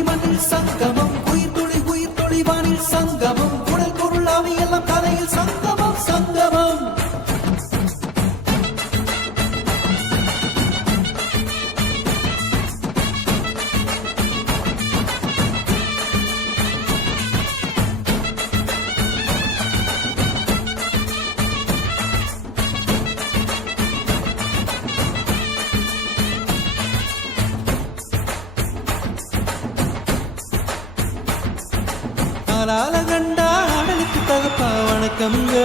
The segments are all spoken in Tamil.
துளி மண்ணில் சங்கமம் உயிர் துளி வானில் சங்கமம் உடல் பொருள் ஆவியெல்லாம் கலையில் சங்கமம் சங்கமம் கண்டா ஆடலுக்கு தகப்பா வணக்கமுங்க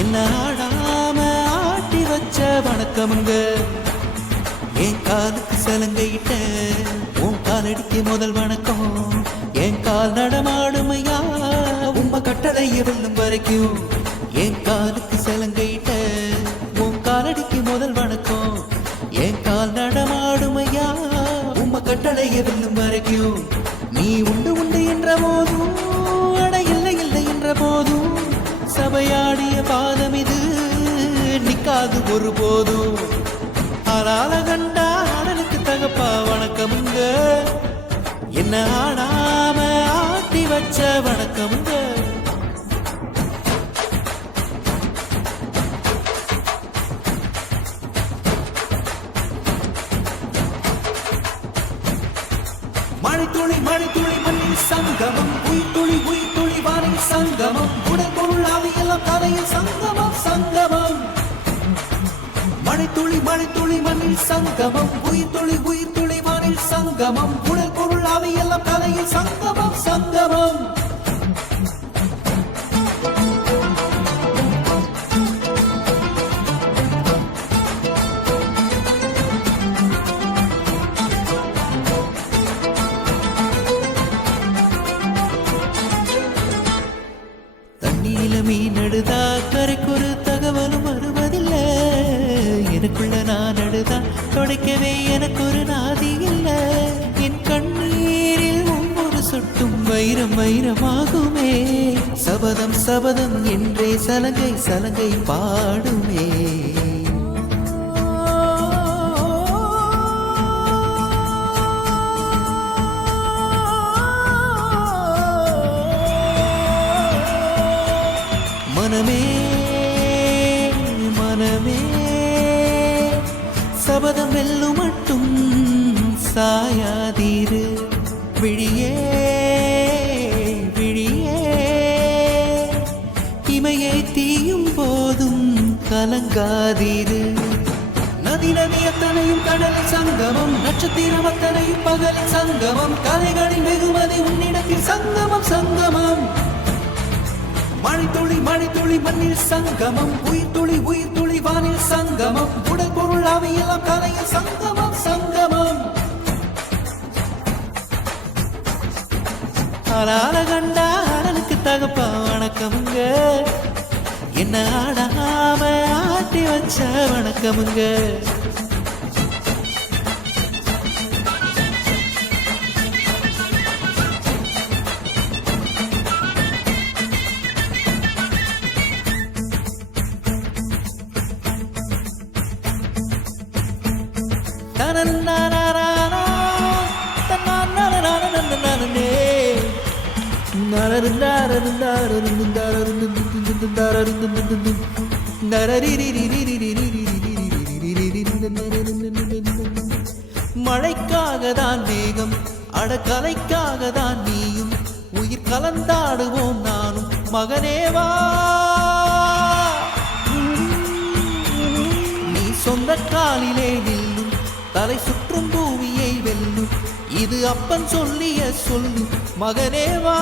என்ன ஆடாம ஆட்டி வச்ச வணக்கமுங்க என் காலுக்கு சலங்கையிட்ட உன் காலடிக்கு முதல் வணக்கம் என் கால் நடமாடுமையா உம்ம கட்டளைய வெல்லும் வரைக்கும் என் காலுக்கு சலங்கையிட்ட உன் காலடிக்கு முதல் வணக்கம் என் கால் நடமாடுமையா உம்ம கட்டளைய வெல்லும் வரைக்கும் நீ உண்டு உண்டு என்ற போதும் அட இல்லை இல்லை என்ற போதும் சபையாடிய பாதம் இது நிக்காது ஒரு போதும் ஆளால கண்டா ஆடலுக்கு தகப்பா வணக்கமுங்க என்ன ஆடாம ஆட்டி வச்ச வணக்கமுங்க மழை துளி மண்ணில் சங்கமம் உயிர் துளி வானில் சங்கமம் உடல் பொருள் ஆவியெல்லாம் கலையில் சங்கமம் சங்கமம் மழை துளி மண்ணில் சங்கமம் உயிர் துளி வானில் சங்கமம் உடல் பொருள் ஆவியெல்லாம் கலையில் சங்கமம் சங்கமம் மீன் நடுதா கரைக்கு ஒரு தகவலும் வருவதில்லை எனக்குள்ள நான் நடுதா தொடைக்கவே எனக்கு ஒரு நாதி இல்லை என் கண்ணீரில் ஒவ்வொரு சொட்டும் வைரம் வைரமாகுமே சபதம் சபதம் என்றே சலங்கை பாடுமே மனமே சபதம் வெல்லும் மட்டும் சாயாதீரு விழியே இமையை தீயும் போதும் கலங்காதீரு நதி அத்தனையும் கடலில் சங்கமம் நட்சத்திரம் அத்தனையும் பகலில் சங்கமம் கலைகளின் வெகுமதி உன்னிடத்தில் சங்கமம் சங்கமம் மழை துளி மண்ணில் சங்கமம் உயிர் துளி வானில் சங்கமம் உடல் பொருள் ஆவியெல்லாம் கலையில் சங்கமம் சங்கமம் ஆளால கண்டா ஆடலுக்கு தகப்பா வணக்கமுங்க என்ன ஆடாம ஆட்டி வச்ச வணக்கமுங்க மழைக்காகதான் வேகம் அடக்கலைக்காகதான் நீயும் உயிர் கலந்தாடுவோம் நானும் மகனேவா நீ சொந்த காலிலே நில்லும் தலை சுற்றும் பூமியை வெல்லும் இது அப்பன் சொல்லிய சொல்லு மகனேவா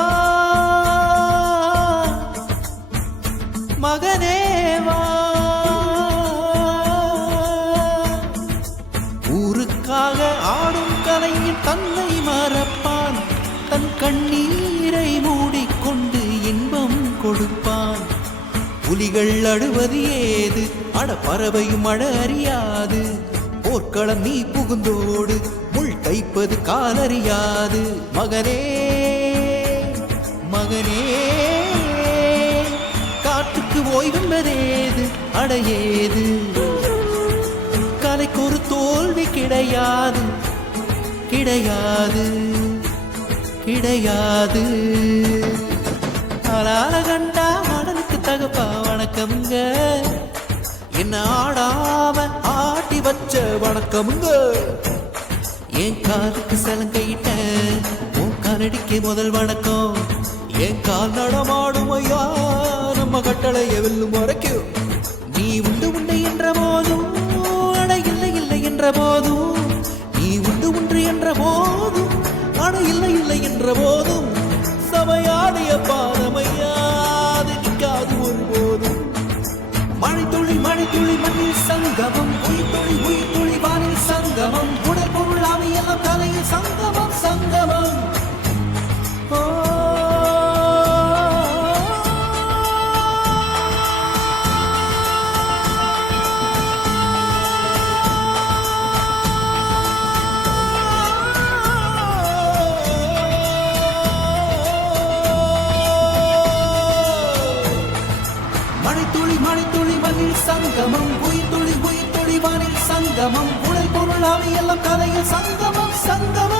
ஊருக்காக ஆடும் கலைஞன் தன்னை மறப்பான் தன் கண்ணீரை மூடிக்கொண்டு இன்பம் கொடுப்பான் புலிகள் அழுவது ஏது அட பறவையும் அழ அறியாது போர்க்களம் நீ புகுந்தோடு முள் தைப்பது காலறியாது மகனே காற்றுக்கு ஓய்வென்பதேது அடையேது கலைக்கு ஒரு தோல்வி கிடையாது கிடையாது. ஆளால கண்டா மடலுக்கு தகப்பா வணக்கமுங்க, என்ன ஆடாம ஆட்டி வச்ச வணக்கமுங்க. என் காலுக்கு சலங்கையிட்ட உன் காலடிக்கு முதல் வணக்கம். என் கால் நடமாடும் ஐயா நம்ம கட்டளைய வெல்லும் வரைக்கும். நீ உண்டு உண்டு என்ற போதும் அட இல்லை இல்லை என்ற போதும், நீ உண்டு உண்டு என்ற போதும் அட இல்லை இல்லை என்ற போதும், சபையாடிய பாதமையா அது நிற்காது ஒருபோதும். மழைத்துளி மழைத்துளி மண்ணில் சங்கமம், உயிர் துளி வானில் சங்கமம், உடற்பொருள் அவையெல்லாம் கலையில் சங்கமம் சங்கமம். ஓ மழைத்துளி மழைத்துளி மண்ணில் சங்கமம், உயிர் துளி வானில் சங்கமம், உடல் பொருள் அவையெல்லாம் கலையில் சங்கமம் சங்கமம்.